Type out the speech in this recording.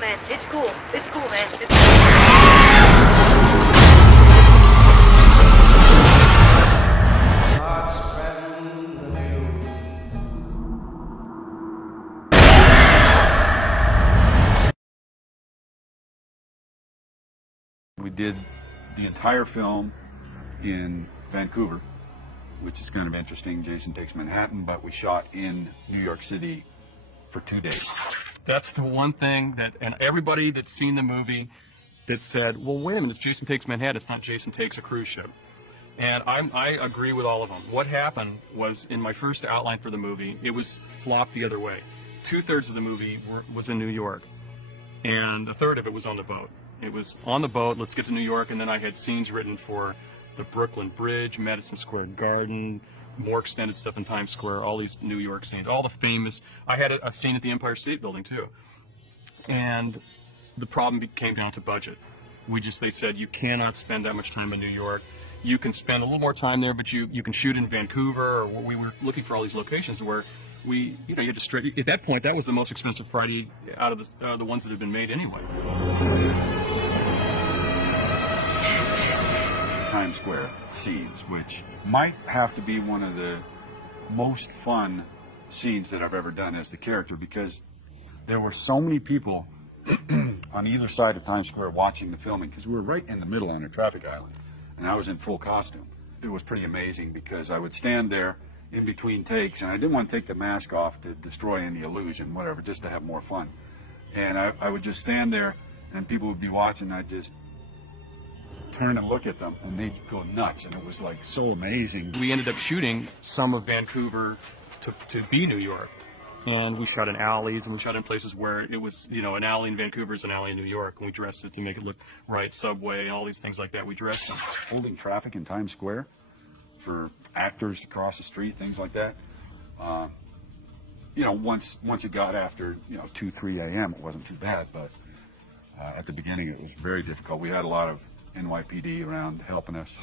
man. It's cool. It's cool, man. We did the entire film in Vancouver, which is kind of interesting. Jason Takes Manhattan, but we shot in New York City for 2 days. That's the one thing that, and everybody that's seen the movie that said, well, wait a minute, it's Jason Takes Manhattan, it's not Jason Takes a Cruise Ship. And I agree with all of them. What happened was, in my first outline for the movie, it was flopped the other way. 2/3 of the movie was in New York, and a third of it was on the boat. It was on the boat, let's get to New York, and then I had scenes written for the Brooklyn Bridge, Madison Square Garden, more extended stuff in Times Square, all these New York scenes, all the famous. I had a scene at the Empire State Building too. And the problem came down to budget. They said, you cannot spend that much time in New York. You can spend a little more time there, but you can shoot in Vancouver, or we were looking for all these locations where you had to straight, at that point, that was the most expensive Friday out of the ones that had been made anyway. Times Square scenes, which might have to be one of the most fun scenes that I've ever done as the character, because there were so many people on either side of Times Square watching the filming, because we were right in the middle on a traffic island, and I was in full costume. It was pretty amazing, because I would stand there in between takes, and I didn't want to take the mask off to destroy any illusion, whatever, just to have more fun. And I would just stand there, and people would be watching, I'd just turn and look at them, and they'd go nuts, and it was like so amazing. We ended up shooting some of Vancouver to be New York, and we shot in alleys, and we shot in places where it was, an alley in Vancouver is an alley in New York, and we dressed it to make it look right, subway, all these things like that. We dressed them. Holding traffic in Times Square for actors to cross the street, things like that. Once it got after 2, 3 a.m., it wasn't too bad, but at the beginning it was very difficult. We had a lot of NYPD around helping us.